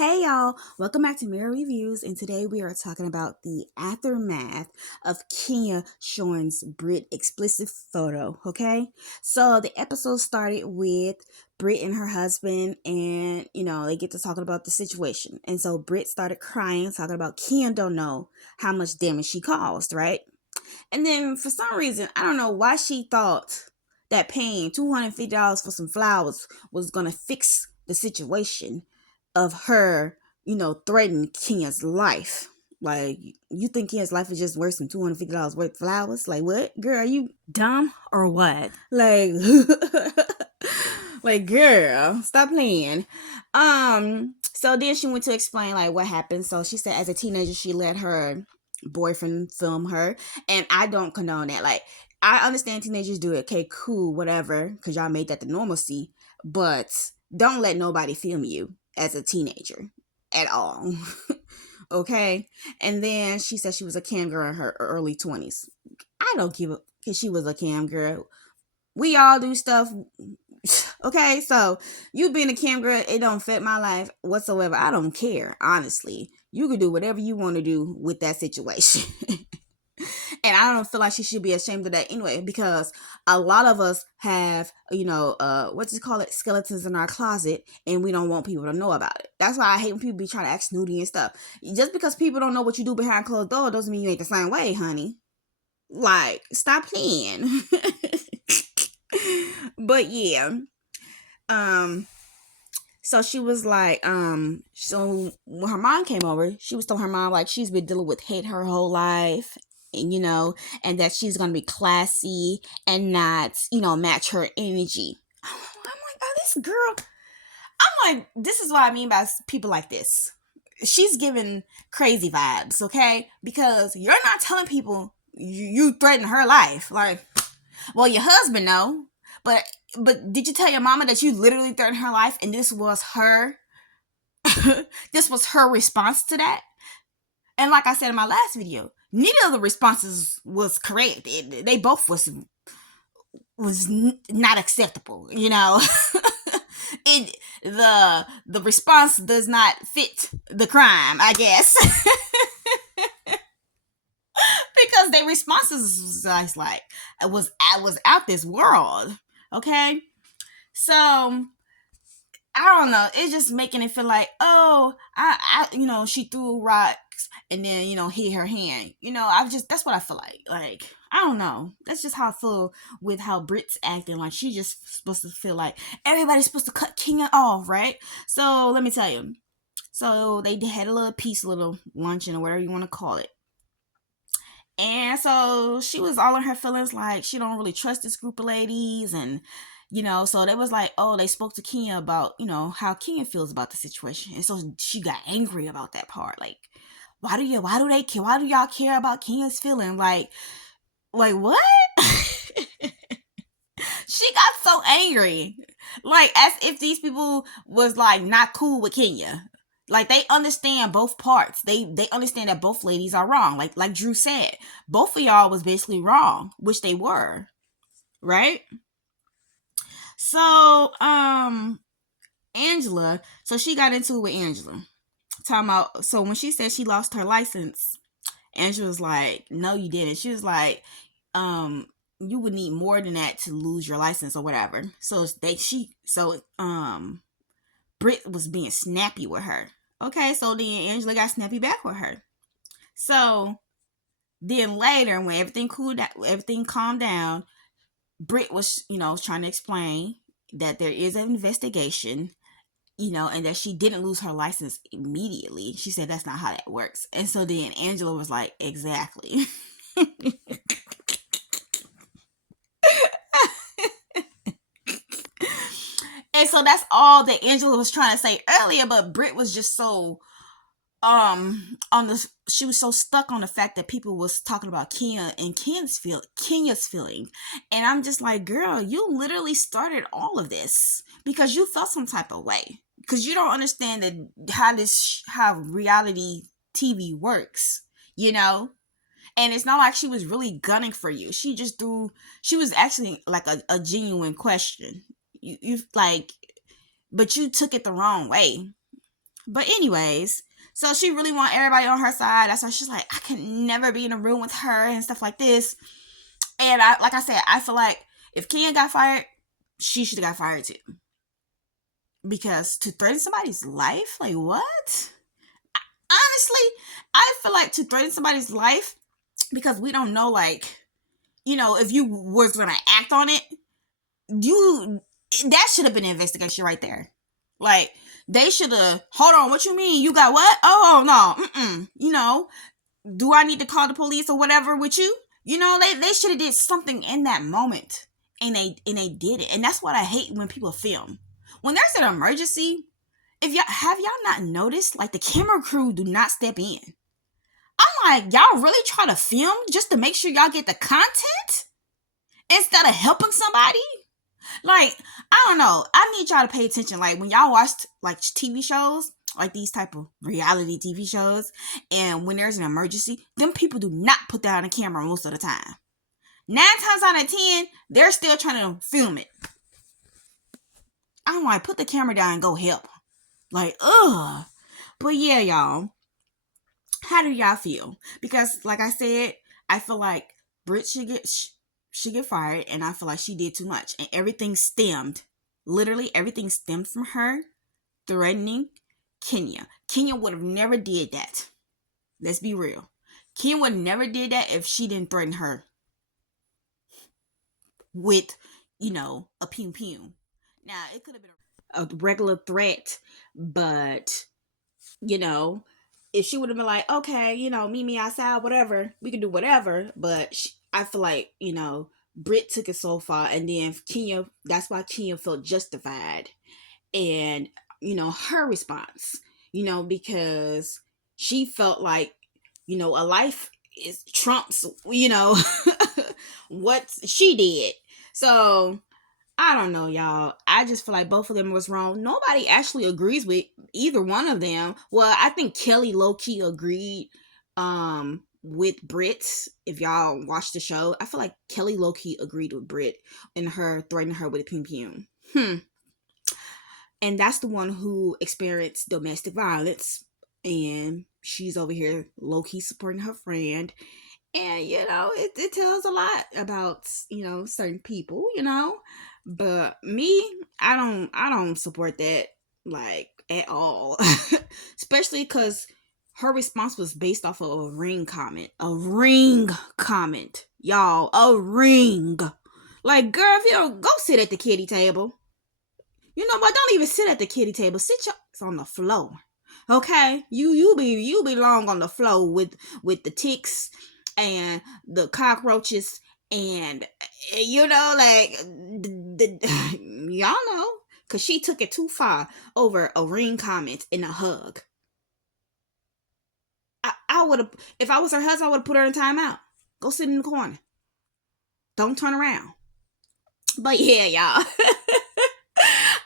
Hey y'all, welcome back to Mirror Reviews, and today we are talking about the aftermath of Kenya Shorn's Brit explicit photo, okay? So the episode started with Brit and her husband, and they get to talking about the situation. And so Brit started crying, talking about Kenya don't know how much damage she caused, right? And then for some reason, I don't know why she thought that paying $250 for some flowers was gonna fix the situation of her, threatening Kenya's life. Like, you think Kenya's life is just worse than $250 worth of flowers? Like, what? Girl, are you Dumb or what? like like girl, stop playing. So then she went to explain like what happened. So she said as a teenager she let her boyfriend film her, and I don't condone that. Like, I understand teenagers do it, okay, cool, whatever, because y'all made that the normalcy, but don't let nobody film you as a teenager at all. Okay. And then she said she was a cam girl in her early 20s. I don't give a, because she was a cam girl. We all do stuff. Okay, so you being a cam girl, it don't fit my life whatsoever. I don't care, honestly. You can do whatever you want to do with that situation. And I don't feel like she should be ashamed of that anyway, because a lot of us have, what's it called, skeletons in our closet, and we don't want people to know about it. That's why I hate when people be trying to act snooty and stuff. Just because people don't know what you do behind closed doors doesn't mean you ain't the same way, honey. Like, stop playing. But yeah, um so she was like, so when her mom came over, she was telling her mom like she's been dealing with hate her whole life, and and that she's gonna be classy and not match her energy. I'm like, oh, this girl, I'm like, this is what I mean by people like this. She's giving crazy vibes, okay? Because you're not telling people you threaten her life. Like, well, your husband know, but did you tell your mama that you literally threatened her life, and this was her this was her response to that? And like I said in my last video, neither of the responses was correct. They both was not acceptable. It the response does not fit the crime, I guess. Because their responses was like I was out this world. Okay, so I don't know. It's just making it feel like, oh, she threw rocks and then, hit her hand. That's what I feel like. Like, I don't know. That's just how I feel with how Brit's acting. Like, she's just supposed to feel like everybody's supposed to cut Kenya off, right? So, let me tell you. So, they had a little piece, a little luncheon or whatever you want to call it. And so she was all in her feelings, like she don't really trust this group of ladies. And so they was like, oh, they spoke to Kenya about how Kenya feels about the situation. And so she got angry about that part. Like, why do they care, why do y'all care about Kenya's feeling? Like what? She got so angry, like as if these people was like not cool with Kenya. Like, they understand both parts. They understand that both ladies are wrong. Like Drew said, both of y'all was basically wrong, which they were, right? So Angela, so she got into it with Angela, talking about, so when she said she lost her license, Angela was like, no, you didn't. She was like, you would need more than that to lose your license or whatever. So Brit was being snappy with her. Okay, so then Angela got snappy back with her. So then later, when everything calmed down, Brit was, trying to explain that there is an investigation, and that she didn't lose her license immediately. She said that's not how that works. And so then Angela was like, exactly. And so that's all that Angela was trying to say earlier, but Brit was just so she was so stuck on the fact that people was talking about Kenya and Kenya's feeling. And I'm just like, girl, you literally started all of this because you felt some type of way, because you don't understand how reality TV works, and it's not like she was really gunning for you. She was actually like a genuine question. You like, but you took it the wrong way. But anyways, so she really want everybody on her side. That's why she's like, I can never be in a room with her and stuff like this. And like I said, I feel like if Ken got fired, she should have got fired too. Because to threaten somebody's life, like what? Honestly, I feel like to threaten somebody's life, because we don't know, like, if you was gonna act on it, that should have been an investigation right there. Like, they should have, hold on, what you mean? You got what? Oh, no. Do I need to call the police or whatever with you? They should have did something in that moment. And they did it. And that's what I hate when people film. When there's an emergency, if y'all not noticed, like, the camera crew do not step in. I'm like, y'all really try to film just to make sure y'all get the content instead of helping somebody? Like, I don't know. I need y'all to pay attention. Like, when y'all watch, like, TV shows, like these type of reality TV shows, and when there's an emergency, them people do not put that on the camera most of the time. 9 times out of 10, they're still trying to film it. I'm like, put the camera down and go help. Like, ugh. But yeah, y'all. How do y'all feel? Because, like I said, I feel like Brit should get fired, and I feel like she did too much. And literally everything stemmed from her threatening Kenya. Kenya would have never did that. Let's be real. Kenya would have never did that if she didn't threaten her with, a pew pew. Now, it could have been a regular threat, but, if she would have been like, okay, meet me outside, whatever, we can do whatever. But I feel like, Brit took it so far, and then Kenya, that's why Kenya felt justified. And, her response, because she felt like, a life is trumps, what she did. So, I don't know, y'all. I just feel like both of them was wrong. Nobody actually agrees with either one of them. Well, I think Kelly low-key agreed with Brit. If y'all watch the show, I feel like Kelly low-key agreed with Brit and her threatening her with a pum pum. And that's the one who experienced domestic violence. And she's over here low-key supporting her friend. And, it tells a lot about, certain people, But me, I don't support that, like, at all. Especially because her response was based off of a ring comment. A ring comment. Y'all, a ring. Like, girl, if you don't, go sit at the kiddie table. But don't even sit at the kiddie table. Sit your ass on the floor. Okay? You belong on the floor with the ticks and the cockroaches and, like, y'all know, because she took it too far over a ring comment and a hug. I would have, if I was her husband, I would have put her in timeout. Go sit in the corner. Don't turn around. But yeah, y'all.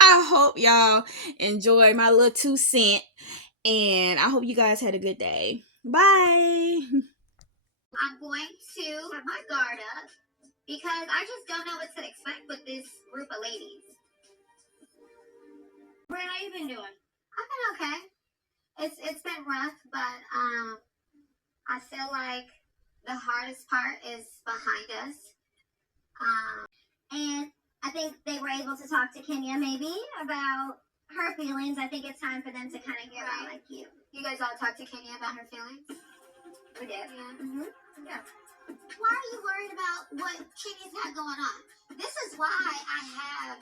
I hope y'all enjoyed my little 2 cents. And I hope you guys had a good day. Bye. I'm going to have my guard up because I just don't know what to expect with this group of ladies. Brit, how you been doing? I've been okay. It's been rough, but I feel like the hardest part is behind us. And I think they were able to talk to Kenya maybe about her feelings. I think it's time for them to kind of hear out like you. You guys all talked to Kenya about her feelings? We did. Yeah. Mm-hmm. Yeah. Why are you worried about what Kenya's got going on? This is why I have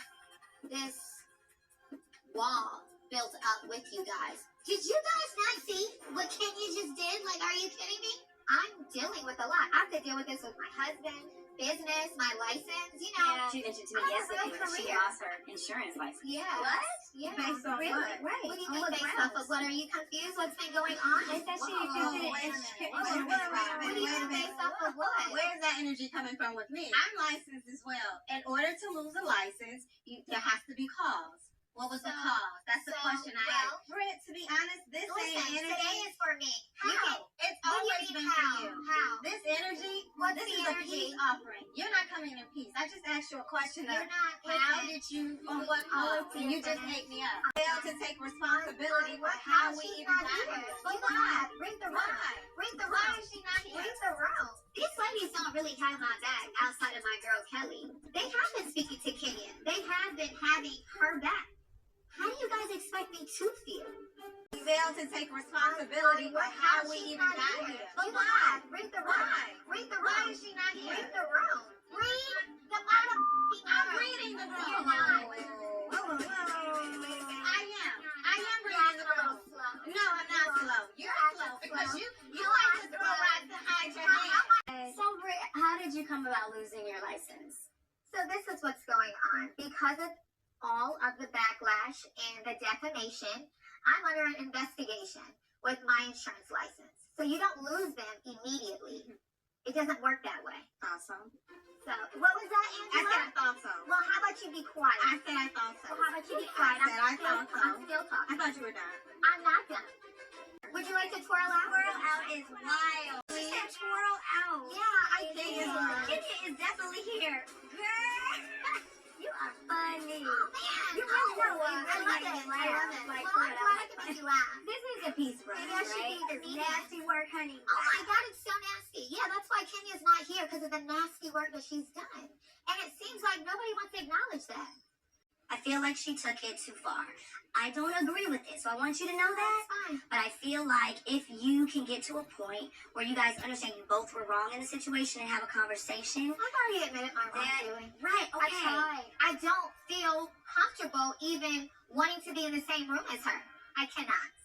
this wall built up with you guys. Did you guys not see what Kenya just did? Like, are you kidding me? I'm dealing with a lot. I have to deal with this with my husband, business, my license, Yeah. She mentioned to me yesterday that she lost her insurance license. Yeah. What? Yeah. Based off really? what? Right. What do you mean based off of what? Are you confused? What's been going on? They said she Wait a minute. What do you mean based off of what? Where is that energy coming from with me? I'm licensed as well. In order to lose a license, there has to be cause. What was the cause? That's the question I asked. Brit, to be honest, Listen, today is for me. How? It's always been for you. How? This energy, What's This the is a energy? peace offering. You're not coming in peace. I just asked you a question of You're not. how did you, on what I'll cause, let and you you just finish. ate me up. Fail to take responsibility for how we She's even not got here. here. But Why? why? Read the room. Why? Read the Why room. is she not here? Read the room. These ladies don't really have my back outside of my girl Kelly. They have been speaking to Kenya. They have been having her back. How do you guys expect me to feel? We fail to take responsibility for how we even got here. But why? Read the room. Why? Read the room. Why is she not here? Read the room. Read the motherfucking room. I'm reading the room. You're not. I am reading the room. No, I'm not slow. You're slow because you like to throw rocks and hide your hand. So, Brit, how did you come about losing your license? So this is what's going on. Because of all of the backlash and the defamation, I'm under an investigation with my insurance license. So you don't lose them immediately. It doesn't work that way. Awesome. So, what was that, I Angela? said I thought so. Well, how about you be quiet? I said I thought so. Well, how about you be quiet? I said I thought so. I'm still I talking. thought you were done. I'm not done. Would you like to twirl out? Twirl out is wild. She said twirl out. Yeah, I did. Kenya is definitely here. Girl, you are funny. Oh, man. You really know what? I love it. I love it. Like, Well, I'm glad I can make you laugh. This is a piece, bro. Maybe I should be the media. Nasty work, honey. Oh my God, it's so nasty. Yeah, that's why Kenya's not here, because of the nasty work that she's done. And it seems like nobody wants to acknowledge that. I feel like she took it too far. I don't agree with it, so I want you to know that. That's fine. But I feel like if you can get to a point where you guys understand you both were wrong in the situation and have a conversation. I've already admitted my wrongdoing. Right, I okay. tried. I don't feel comfortable even wanting to be in the same room as her. I cannot.